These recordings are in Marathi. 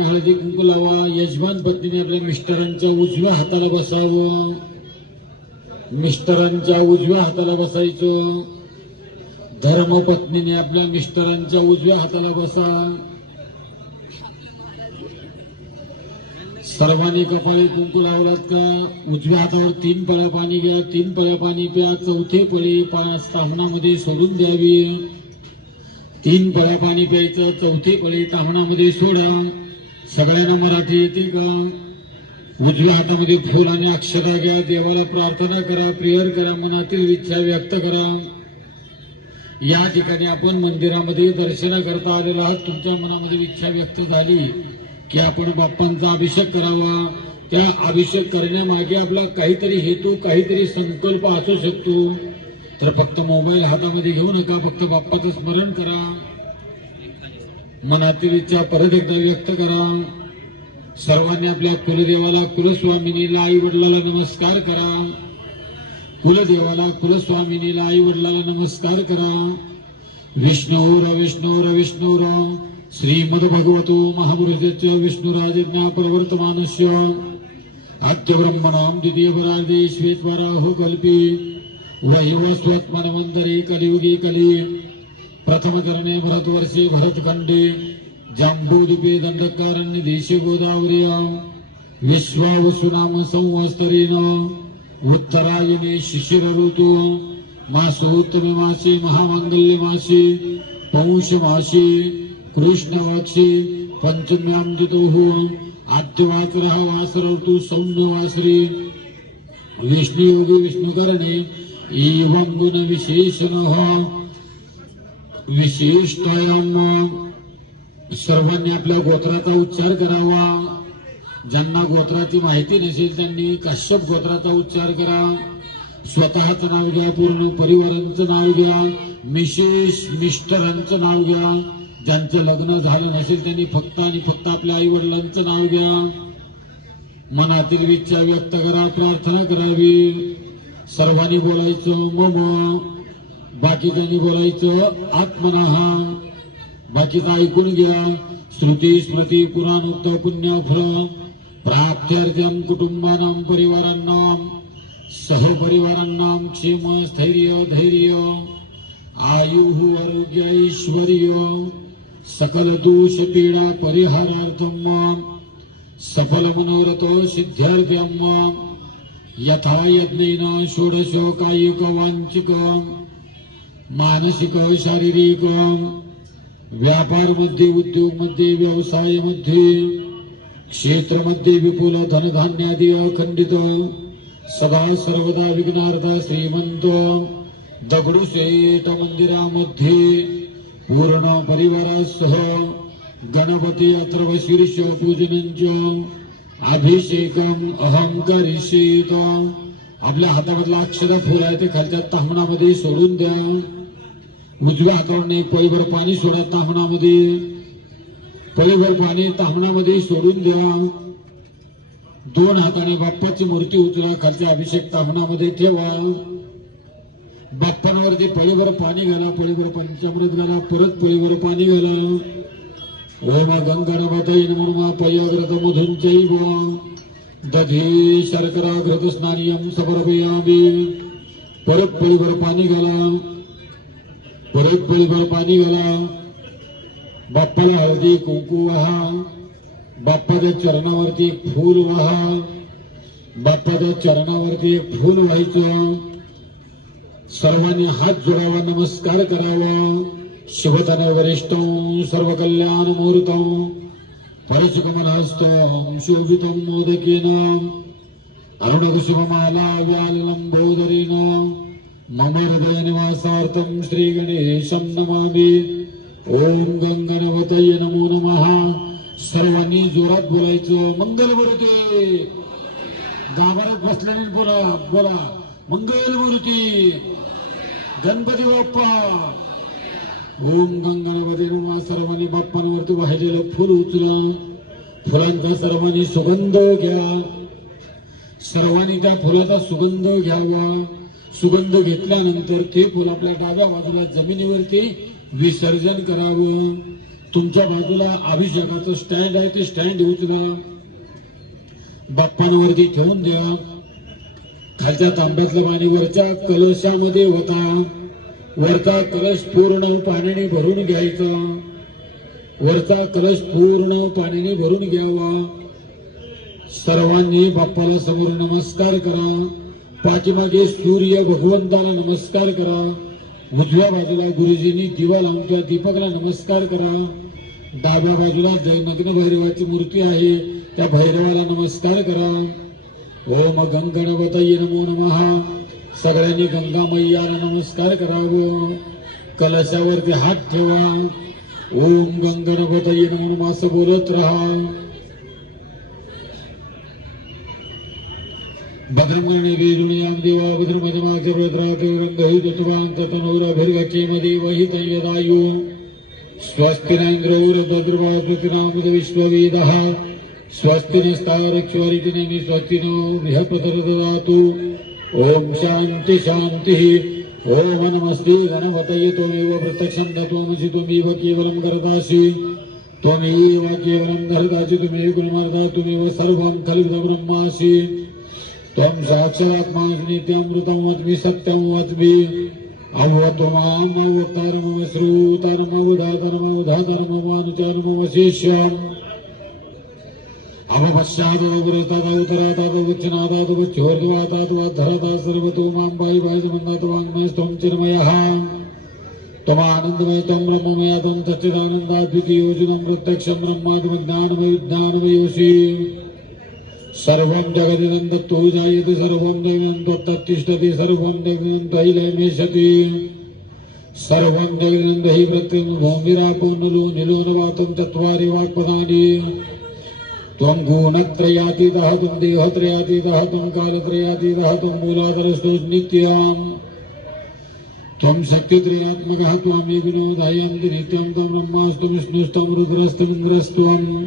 हळदी कुंकू लावा. यजमान पत्नीने आपल्या मिस्टरांच्या उजव्या हाताला बसावं. मिस्टरांच्या उजव्या हाताला बसायचं. धर्मपत्नीने आपल्या मिस्टरांच्या उजव्या हाताला बसा. सर्वांनी कपाळी कुंकू लावलात का? उजव्या हातावर 3 पळ्या पाणी घ्या. 3 पळ्या पाणी प्या. चौथे पळी ताम्हणामध्ये सोडून द्यावी. 3 पळ्या पाणी प्यायचं. चौथे पळी ताम्हणामध्ये सोडा. सगळ्यांना मराठी येते का? उजव्या हातामध्ये फूल आणि अक्षता घ्या. देवाला प्रार्थना करा, प्रेयर करा, मनातील इच्छा व्यक्त करा. या ठिकाणी आपण मंदिरामध्ये दर्शन करता आलेलो आहात. तुमच्या मनामध्ये इच्छा व्यक्त झाली की आपण बाप्पांचा अभिषेक करावा. त्या अभिषेक करण्यामागे आपला काहीतरी हेतू, काहीतरी संकल्प असू शकतो. तर फक्त मोबाईल हातामध्ये घेऊ नका, फक्त बाप्पाचं स्मरण करा. मनातील इच्छा परत एकदा व्यक्त करा. सर्वांनी आपल्या कुलदेवाला, कुलस्वामिनीला, आई वडिलाला नमस्कार करा. कुलदेवाला, कुलस्वामिनीला, आई वडिलाला नमस्कार करा. विष्णुर विष्णुर विष्णुर श्रीमद्भगवतो महापुरुषस्य विष्णुराजज्ञा प्रवर्तमानस्य आद्य ब्रह्मणां द्वितीय परार्धे श्वेतवराहो कल्पी वैवस्वत्मन्वन्तरे कलियुगे कली प्रथम करणे भरतवर्षे भरतखंडे जाम्बूद्वीपे दंडकारण्य देशे गोदावर्यां विश्वावसुनाम संवत्सरेण उत्तरायणे शिशिर ऋतु मासोत्तमे मासे महामांगल्य मासे पौष मासे कृष्णवाक्षी पंचम्यां जितुः आद्यवासरः वासर ऋतु सौम्य वासरे विष्णुयोगे विष्णुकरणे एवं गुण विशेषणः विशेषतयां. सर्वांनी आपल्या गोत्राचा उच्चार करावा. ज्यांना गोत्राची माहिती नसेल त्यांनी कश्यप गोत्राचा उच्चार करा. स्वतःचं नाव घ्या, पूर्ण परिवारांचं नाव घ्या, विशेष मिस्टरांचं नाव घ्या. ज्यांचं लग्न झालं नसेल त्यांनी फक्त आणि फक्त आपल्या आई वडिलांचं नाव घ्या. मनातील इच्छा व्यक्त करा, प्रार्थना करावी. सर्वांनी बोलायचं मम, बाकीच्यांनी बोलायचं आत्मनः. बाकीचं ऐकून घ्या. श्रुती स्मृती पुराणोक्त पुण्यफल प्राप्त्यर्थं कुटुंबानां परिवारांनां सहपरिवारांनां क्षेम स्थैर्य धैर्य आयुः आरोग्य ऐश्वर्य सकल दोष पीडा परिहारार्थं सफल मनोरथ सिद्ध्यर्थं यथा यज्ञेन षोडश कायिक वांचिक मानसिक शारीरिक व्यापार मध्ये, उद्योग मध्ये, व्यवसाय मध्ये, क्षेत्र मध्ये विपुल धनधान्यादी अखंडित सदा सर्वदा विघ्नार्थ श्रीमंत दगडूशेठ मंदिरामध्ये पूर्ण परिवारासह गणपती अथर्व शीर्ष पूजनांचं अभिषेकम अहं करिष्येत. आपल्या हातामधला अक्षता फुल आहे ते खालच्या ताम्हणामध्ये सोडून द्या. उजव्या हातावरून एक पळीभर पाणी सोडा. ताम्हणामध्ये पळीभर पाणी ताम्हणामध्ये सोडून द्या. 2 हाताने बाप्पाची मूर्ती उचला. खालच्या अभिषेक ताम्हणामध्ये ठेवा. बाप्पांवरती पळीभर पाणी घाला. पळीभर पंचामृत घाला. परत पळीभर पाणी घाला. ओम गंगणपतये नमः. पयग्रत मधुं चैव दधी शर्करा घृत स्नानियं समर्पयामि. परत पळीभर पाणी घाला. परत पळीभर पाणी घाला. बाप्पाला हळदी कुंकू वाहा. बाप्पाच्या चरणावरती एक फूल वाहा. बाप्पाच्या चरणावरती एक फूल व्हायचं. सर्वांनी हात जोडावा, नमस्कार करावा. शुभतन वरिष्ठं सर्व कल्याण मुहूर्तं परशुकमनहस्तं शोभितं मोदकेन अरुणकुसुममाला व्याललंबोदरेण मम हृदय निवासार्थं श्री गणेशं नमामि. ओम गंगणपतये नमो नमः. सर्वांनी जोरात बोलायचं. मंगलमूर्ती गाभाऱ्यात बसलेले बोला मंगलमूर्ती गणपती बाप्पा. ओम गंगणपती नमः. सर्वांनी बाप्पांवरती वाहिलेलं फुल उचला. फुलांचा सर्वांनी सुगंध घ्या. सर्वांनी त्या फुलाचा सुगंध घ्यावा. सुगंध घेतल्यानंतर ते फुल आपल्या डाव्या बाजूला जमिनीवरती विसर्जन करावं. तुमच्या बाजूला अभिषेकाचं स्टँड आहे ते स्टँड उचला, बाप्पांवरती ठेवून द्या. खालच्या तांब्यातलं पाणी वरच्या कलशामध्ये होता. वरचा कलश पूर्ण पाण्याने भरून घ्यायचा. वरचा कलश पूर्ण पाण्याने भरून घ्यावा. सर्वांनी बाप्पाला समोर नमस्कार करा. पाठीमागे सूर्य भगवंताला नमस्कार करा. उजव्या बाजूला गुरुजींनी दिवा लावून त्या दीपकला नमस्कार करा. डाव्या बाजूला नग्न भैरवाची मूर्ती आहे त्या भैरवाला नमस्कार करा. ओम गंगणपतये नमो नमः. सगळ्यांनी गंगा मैयाला नमस्कार करावं. कलशावरती हात ठेवा. ओम गंगणपतये नमो नमः असं बोलत राहा. भद्रमणिर्याम देवा भद्रमधमाक्षरद्रातनौरभिर्गच्चेमदेवहितयदायु स्वस्ति न इन्द्रौर्भद्रवास्पतिनामुद विश्ववेदः स्वस्ति नस्तारक्षवारितिनेमि स्वस्ति नो बृहस्पतिर्ददातु. ओम शांति शांति. ओम नमस्ते गणपतये त्वमेव प्रत्यक्षं त्वमसि त्वमेव केवलं करदासि त्वमेव केवलं धरदासि त्वमेव गुणमर्दा त्वमेव सर्वं खलु ब्रह्मासि त्वं साक्षात्मासि नित्यमृतं वच्मि सत्यं वच्मि अवत्वमाम् अवतारमम श्रुतारमवधातरमवधातरमवानुचारमवशिष्यम् अवपश्चादवरतादवतरादादवच्चनादादवच्चोर्ध्वादादवद्धरदा सर्वतो मां बाहि बाहिमन्दातवाङ्मस्त्वं चिन्मयः त्वमानन्दमय त्वं ब्रह्ममय त्वं सच्चिदानन्दाद्वितीयोऽर्जुनं प्रत्यक्षं ब्रह्मादिमज्ञानमयोज्ञानमयोऽसि. सर्वं जगदिदं तत्तो जायते सर्वं दैवं त्वत्तिष्ठति सर्वं दैवं त्वयि लयमेषति सर्वं जगदिदं हि प्रत्यं भूमिरापो नलो निलो न वातं चत्वारि वाक्पदानि त्वं गुणत्रयातीतः त्वं देहत्रयातीतः त्वं कालत्रयातीतः त्वं मूलाधारस्थो नित्यं त्वं शक्तित्रयात्मकः त्वामेव विनोदायन्ति नित्यं त्वं ब्रह्मास्त्वं विष्णुस्त्वं रुद्रस्त्वमिन्द्रस्त्वम्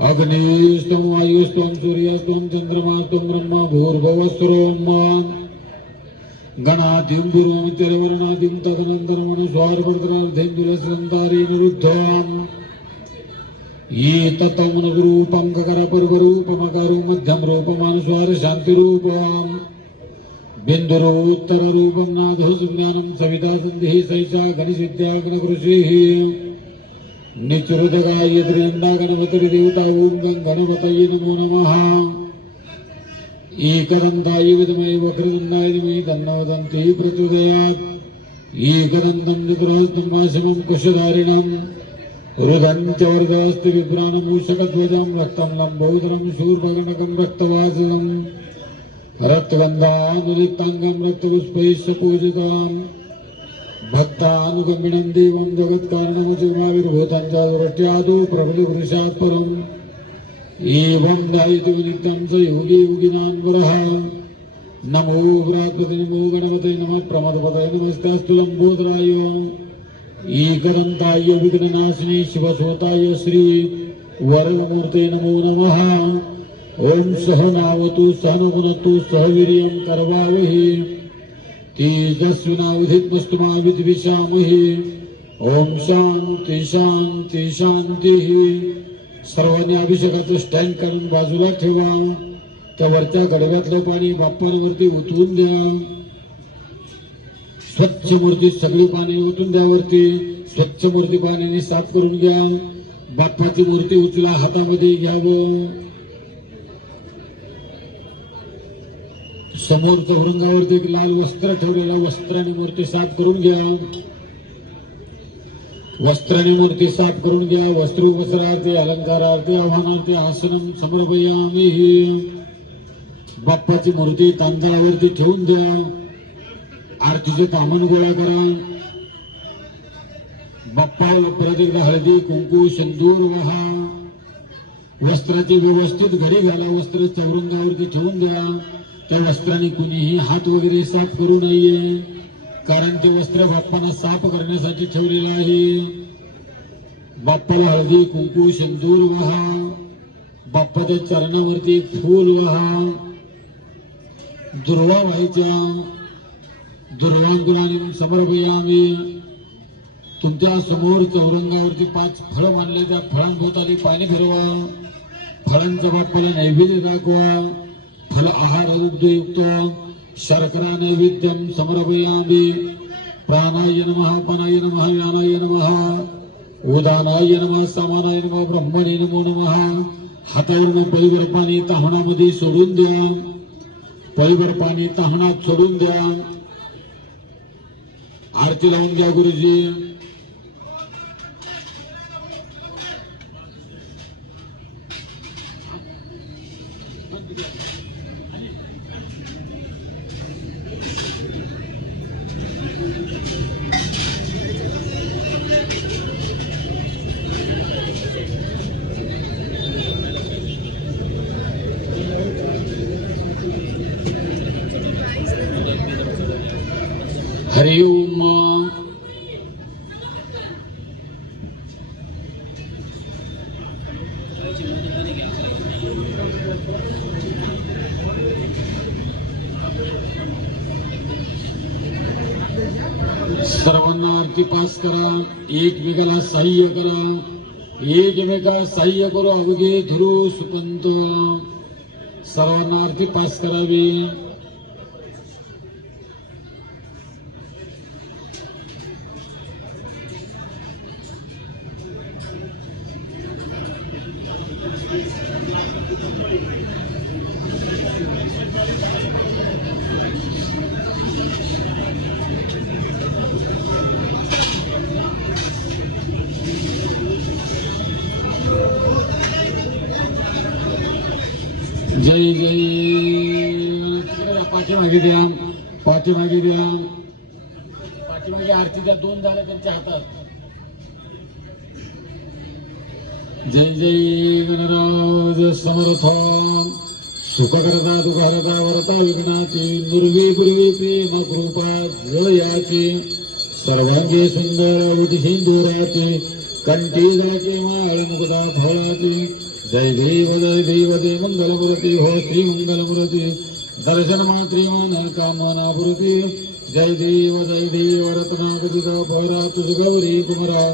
अग्निस्त्वं वायुस्त्वं सूर्यस्त्वं चन्द्रमास्त्वं ब्रह्मा भूर्भुवस्सुरों गणादिं गुरुमचरवर्णादिं तदनन्तरमनुस्वारवर्तनार्थेन्दुलसन्तारेण रुद्धम् ये तत्तमनुरूपं गगरपर्वरूपमकारो मध्यं रूपमानुस्वार शान्तिरूपम् बिन्दुरोत्तररूपं नाथो सुज्ञानं सविता सन्धिः सैषा गणितविद्या गणकृषिः निचुरुदगायत्रियन्दा गणपतिर्देवता ओम गणपतये नमो नमः. एकदन्ताय विद्महे वक्रतुण्डाय धीमहि तन्नो दन्तिः प्रचोदयात्. एकदन्तं चतुर्हस्तं कुशधारिणं रुदं च वरदहस्ति बिभ्राणमूषकध्वजं रक्तं लम्बोदरं शूर्पकर्णकं रक्तवासनं रक्तगन्धानुलिप्ताङ्गं रक्तपुष्पैश्च पूजिताम् भक्तानुगम्यं देवं जगत्कारणमचिमाविर्भूतं च दृष्ट्यादौ प्रबलपुरुषात् परम् एवं ध्यायतु नित्यं स योगी योगिनान्वरः. नमो बृहस्पति नमो गणपते नमः प्रमदपतये नमस्तेऽस्तु लम्बोदराय एकदन्ताय विघ्ननाशिने शिवसोताय श्री वरदमूर्ते नमो नमः. ओम सहनावतु सहनभुनक्तु सह वीर्यं करवावहि तेजस्विनावधीतमस्तु मा विद्विषामहि. ओम शांती शांती शांती. सर्वांनी अभिषेकाचं स्टँड काढून बाजूला ठेवा. त्या वरच्या गडव्यातलं पाणी बाप्पांवरती ओतून द्या. स्वच्छ मूर्ती सगळी पाणी ओतून द्या. वरती स्वच्छ मूर्ती पाण्याने साफ करून घ्या. बाप्पाची मूर्ती उचला, हातामध्ये घ्यावं. समोर चौरंगावरती एक लाल वस्त्र ठेवलेला वस्त्राने मूर्ती साफ करून घ्या. वस्त्राने मूर्ती साफ करून घ्या. वस्त्रोपसरार्थे अलंकारार्थे आव्हानार्थे आसनं समर्पयामि. बाप्पाची मूर्ती तांदळावरती ठेवून द्या. आरतीचे तामण गोळा करा. बाप्पाला परत एकदा हळदी कुंकू सिंदूर वाहा. वस्त्राची व्यवस्थित घडी घाला. वस्त्र चौरंगावरती ठेवून द्या. त्या वस्त्राने कुणीही हात वगैरे साफ करू नये, कारण ते वस्त्र बाप्पाला साफ करण्यासाठी ठेवलेले आहे. बाप्पाला हळदी कुंकू सिंदूर वाहा. बाप्पाच्या चरणावरती फूल वाहा. दुर्वा व्हायच्या. दुर्वांकुराने समर्पयामी. तुमच्या समोर चौरंगावरती 5 फळं मांडले, त्या फळांभोवताली पाणी फिरवा, फळांचा बाप्पाला नैवेद्य दाखवा, फल आहार दुग्धयुक्त शर्करा नैवेद्यम समर्पयामि. प्राणाय नमः, पानाय नमः, व्यानाय नमः, उदानाय नमः, समानाय नमः, ब्रह्मणे नमो नमः. हातावरून पळीवर पाणी तहाणामध्ये सोडून द्या, पळीवर पाणी तहाणात सोडून द्या. आरती लावून घ्या गुरुजी. हरि ओम. सर्वांना आरती पास करा, एकमेकाला सहाय्य करा, एकमेकाला सहाय्य करू अवघे धुरू सुपंत. सर्वांना आरती पास करावी. जय जय. पाठीमागे द्या, पाठीमागे द्या, पाठीमागे आरती द्या. 2 झाल्या त्यांच्या हातात. जय जय गणराज समर्थ. सुखकरता दुःखहरता वरता विघ्नाची, नुर्वी पूर्वी प्रेम कृपा जयाची, सर्वांगे सुंदर उठी सिंदुराची, कंठी जाके माळ मुकुदा फळाची. जय देव जय देव जय मंगलमूर्ती हो श्री मंगलमूर्ती. दर्शन मात्री मन कामना पूर्ती. जय देव रत्नागदित भरा तुझ गौरी कुमरा,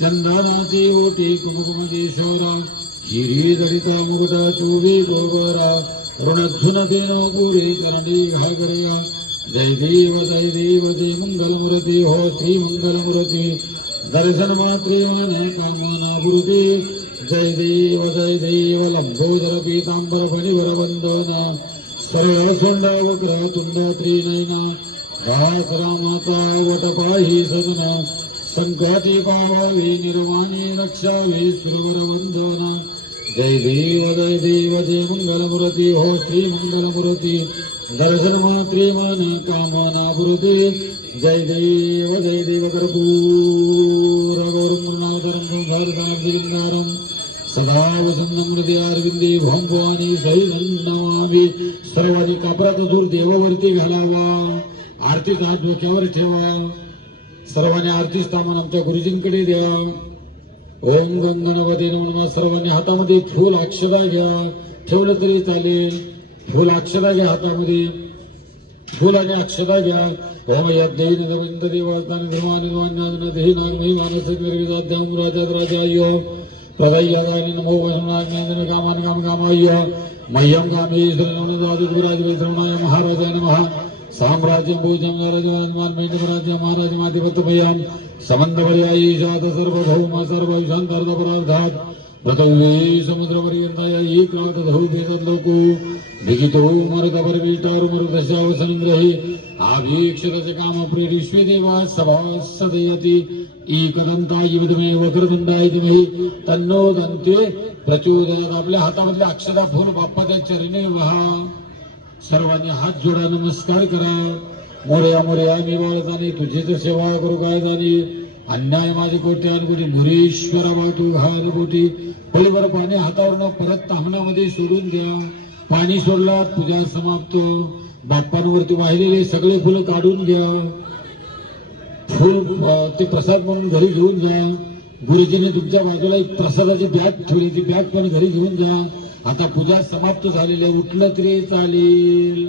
चंदनाची ओटी कुमकुमेश्वरा, हिरी दरिता मुकुटा चोवी गोबरा, ऋणधुन देन पुरी करणी घागरया. जय देव जय मंगलमूर्ती हो श्री मंगलमूर्ती. दर्शन मात्री मन कामना पूर्ती. जय देव लंबोदर पीतांबर फणिवर वंदना, सरळ सोंड वक्र तुंड त्रिनयना, दास रामाचा वटपाही सदना, संकटी पावावी निर्वाणी रक्षावी श्रीवर वंदना. जय देव जय मंगलमूर्ती हो श्री मंगलमूर्ती. दर्शन मात्री मन कामना पूर्ती. जय देव कर्पूर गौरम झारदारम सदा वसंतम हृदय अरविंदे भोंभवानी सहितं नमामि. सर्वांनी कापराचा दूर देवावरती घालावा, आरतीचा हात डोक्यावर ठेवा. सर्वांनी आरती स्थान आमच्या गुरुजींकडे द्या. ओम गंगणपते नमः. सर्वांनी हातामध्ये फूल अक्षदा घ्या, ठेवलं तरी चालेल. फूल अक्षदा घ्या हातामध्ये, फूल आणि अक्षदा घ्या. ओम यद्दैन दवंत देवास्तान धर्मानि धर्मानि देहि नागमहि मानस निर्विदाद्यं राजात राजायो तदय्यानि नमो वैष्णवाय कामान काम कामय्य मह्यं कामेश्वरनमोदादिगुराज वैष्णवाय महाराजाय नमः. साम्राज्यं भोजं राजवान मेघराज्य महाराज माधिपत्यमयं समंतपर्यायी शात सर्वभौम सर्वशांतार्थपरार्थात् पृथिवी समुद्रपर्यंताय एकनाथ धौभेदत लोको विगितो मरुतपरवीटावर मरुदशावसनिग्रही आभीक्षरस्य काम प्रेरिष्वे देवा सभा सदयति एकदंताय विद्मे वक्रतुंडाय धीमहि तन्नो दन्ते प्रचोदयात्. आपल्या हातामधले अक्षदा फूल बाप्पाच्या चरणी वाहा. सर्वांनी हात जोडा, नमस्कार करा. मोरया मोरया मी बाळ जाणे, तुझीच सेवा करू काय जाणे. अन्याय माझे कोट्यान कोटी, मुरेश्वरा वाटू घाल बोटी. पळीवर पाणी हातावरनं परत तामणामध्ये सोडून द्या. पाणी सोडला, पूजा समाप्त. बाप्पांवरती वाहिलेले सगळे फुलं काढून घ्या. फुल ते प्रसाद म्हणून घरी घेऊन जा. गुरुजीने तुमच्या बाजूला एक प्रसादाची बॅग ठेवली, ती बॅग पण घरी घेऊन जा. आता पूजा समाप्त झालेली आहे, उठलं तरी चालेल.